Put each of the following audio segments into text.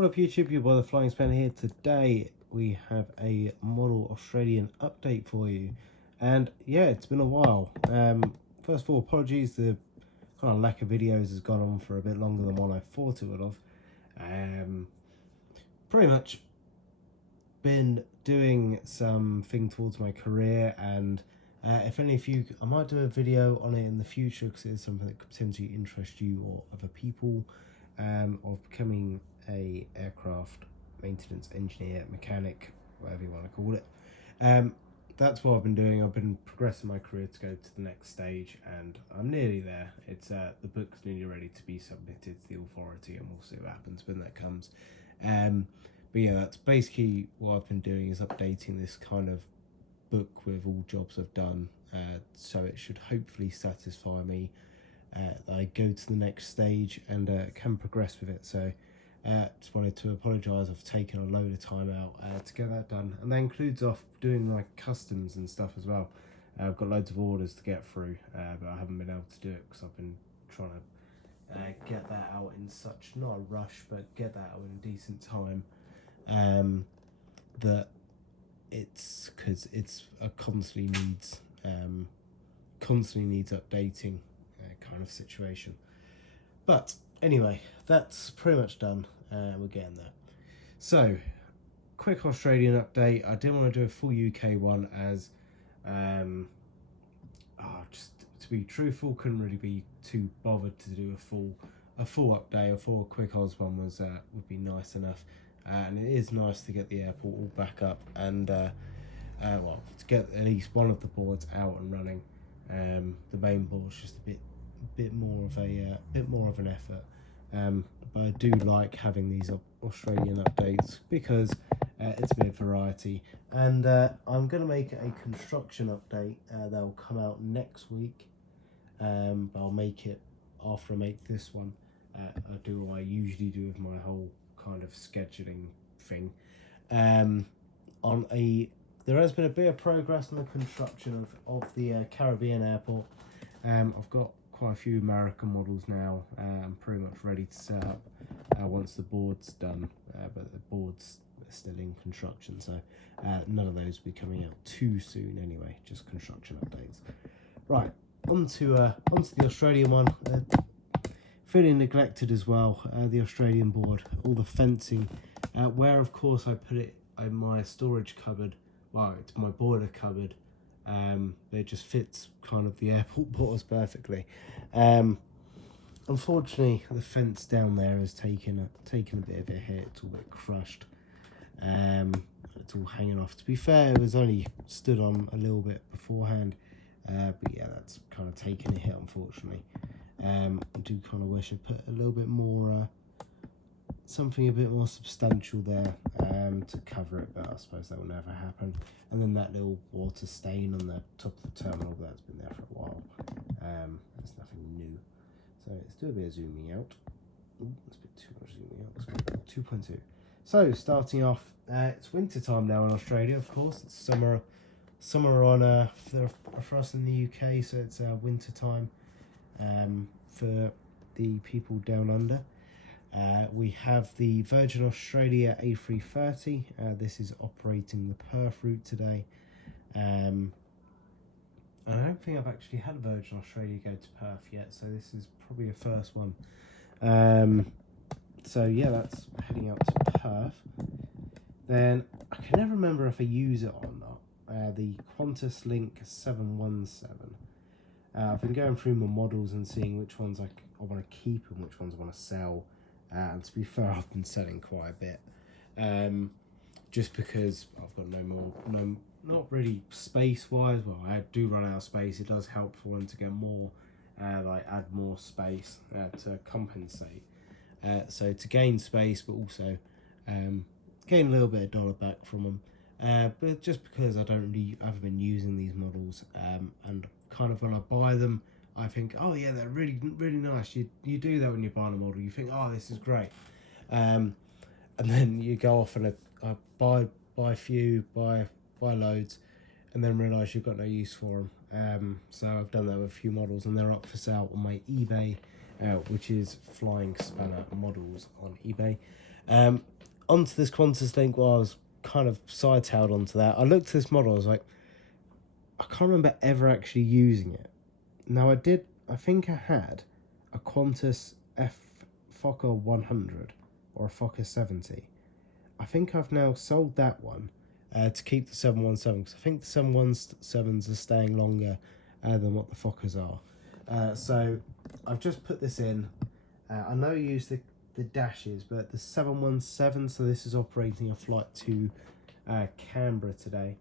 What up YouTube, your boy the Flying Spanner here. Today we have a model Australian update for you. And yeah, it's been a while. First of all, apologies, the kind of lack of videos has gone on for a bit longer than what I thought it would have. Pretty much been doing something towards my career, and if any of you, I might do a video on it in the future because it's something that could potentially interest you or other people, of becoming a aircraft maintenance engineer, mechanic, whatever you want to call it. That's what I've been doing. I've been progressing my career to go to the next stage, and I'm nearly there. It's the book's nearly ready to be submitted to the authority, and we'll see what happens when that comes. But yeah, that's basically what I've been doing, is updating this kind of book with all jobs I've done, so it should hopefully satisfy me that I go to the next stage and can progress with it. So just wanted to apologise. I've taken a load of time out to get that done, and that includes off doing like customs and stuff as well. I've got loads of orders to get through, but I haven't been able to do it because I've been trying to get that out in such, not a rush, but get that out in a decent time. That it's because it's a constantly needs updating kind of situation. But anyway, that's pretty much done. We're getting there. So, quick Australian update. I didn't want to do a full UK one as, just to be truthful, couldn't really be too bothered to do a full update. A full quick Oz one would be nice enough. And it is nice to get the airport all back up and to get at least one of the boards out and running. The main board's just a bit more of an effort. But I do like having these Australian updates because it's a bit of variety. And I'm going to make a construction update that will come out next week. But I'll make it after I make this one. I do what I usually do with my whole kind of scheduling thing. There has been a bit of progress on the construction of the Caribbean airport. I've got quite a few American models now. I'm pretty much ready to set up once the board's done, but the board's still in construction, so none of those will be coming out too soon anyway, just construction updates. Right, onto the Australian one. Feeling neglected as well, the Australian board, all the fencing, where of course I put it in my storage cupboard, well, it's my boiler cupboard. It just fits kind of the airport borders perfectly. Unfortunately, the fence down there has taken a bit of a hit. It's all a bit crushed. It's all hanging off. To be fair, it was only stood on a little bit beforehand, but yeah, that's kind of taken a hit, unfortunately. I do kind of wish I'd put a little bit more, something a bit more substantial there to cover it, but I suppose that will never happen. And then that little water stain on the top of the terminal, that's been there for a while. That's nothing new. So let's do a bit of zooming out. Ooh, that's a bit too much zooming out. 2.2. So starting off, it's winter time now in Australia. Of course, it's summer on for us in the UK, so it's winter time. For the people down under, we have the Virgin Australia A330. This is operating the Perth route today. I don't think I've actually had Virgin Australia go to Perth yet, so this is probably a first one. So yeah, that's heading out to Perth. Then I can never remember if I use it or not. The Qantas Link 717. I've been going through my models and seeing which ones I want to keep and which ones I want to sell. And to be fair, I've been selling quite a bit. Just because I've got not really space-wise. Well, I do run out of space. It does help for them to get more, add more space to compensate. So to gain space, but also gain a little bit of dollar back from them. But just because I haven't been using these models, and kind of when I buy them, I think, oh yeah, they're really, really nice. You do that when you buy a model. You think, oh, this is great, and then you go off and buy a few, buy loads, and then realise you've got no use for them. So I've done that with a few models, and they're up for sale on my eBay, which is Flying Spanner Models on eBay. Onto this Qantas Link, while I was kind of side-tailed onto that, I looked at this model, I was like, I can't remember ever actually using it. Now I think I had a Qantas Fokker 100 or a Fokker 70. I think I've now sold that one to keep the 717, because I think the 717s are staying longer than what the Fokkers are. So I've just put this in. I know I use the dashes, but the 717, so this is operating a flight to Canberra today.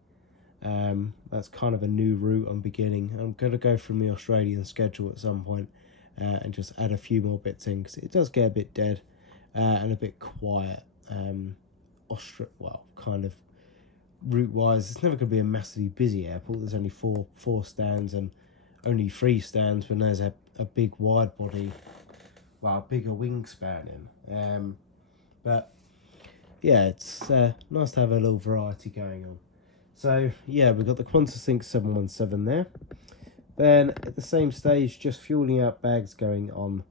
That's kind of a new route I'm beginning. I'm going to go from the Australian schedule at some point and just add a few more bits in, because it does get a bit dead and a bit quiet. Kind of route wise, it's never going to be a massively busy airport. There's only four stands and only 3 stands when there's a big wide body, a bigger wingspan in. But yeah, it's nice to have a little variety going on. So yeah, we've got the Qantas Link 717 there. Then at the same stage, just fueling out bags going on,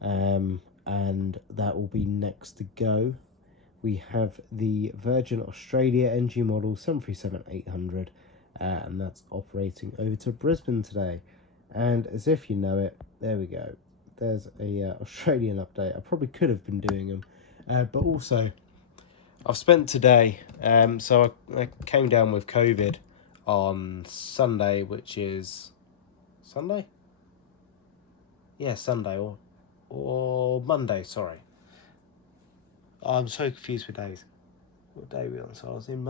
and that will be next to go. We have the Virgin Australia NG model 737-800, and that's operating over to Brisbane today. And as if you know it, there we go. There's a Australian update. I probably could have been doing them, but also I've spent today. So I came down with COVID on Sunday, which is Sunday. Yeah, Sunday or Monday. Sorry, I'm so confused with days. What day are we on? So I was in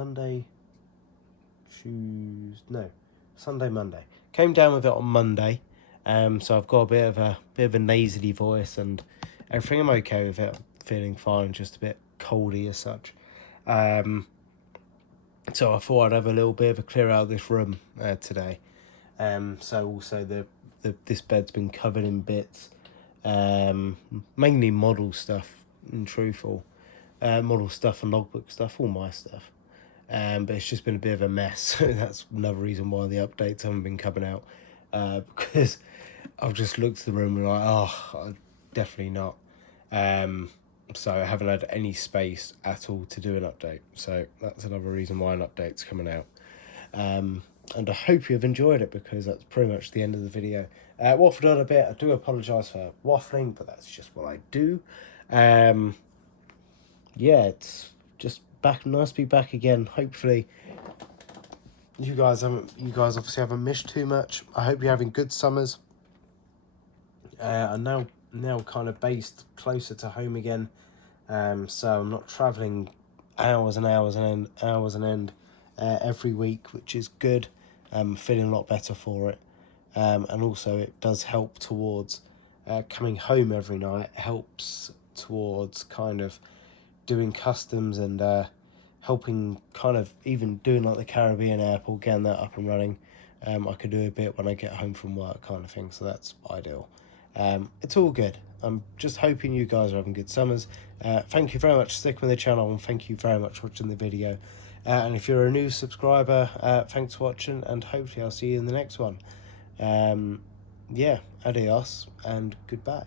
Sunday, Monday. Came down with it on Monday. So I've got a bit of a nasally voice and everything. I'm okay with it. I'm feeling fine, just a bit coldy as such. So I thought I'd have a little bit of a clear out of this room today. So also this bed's been covered in bits, mainly model stuff, in truthful. Model stuff and logbook stuff, all my stuff. But it's just been a bit of a mess. That's another reason why the updates haven't been coming out. Because I've just looked at the room and like, definitely not. So I haven't had any space at all to do an update. So that's another reason why an update's coming out. And I hope you've enjoyed it, because that's pretty much the end of the video. Waffled on a bit. I do apologise for waffling, but that's just what I do. Yeah, it's just nice to be back again. Hopefully you guys obviously haven't missed too much. I hope you're having good summers. I'm now kind of based closer to home again, so I'm not travelling hours and hours and end every week, which is good. I'm feeling a lot better for it, and also it does help towards coming home every night. It helps towards kind of doing customs and helping kind of even doing like the Caribbean airport, getting that up and running. I could do a bit when I get home from work, kind of thing, so that's ideal. It's all good. I'm just hoping you guys are having good summers. Thank you very much for sticking with the channel, and thank you very much for watching the video. And if you're a new subscriber, thanks for watching, and hopefully I'll see you in the next one. Yeah, adios and goodbye.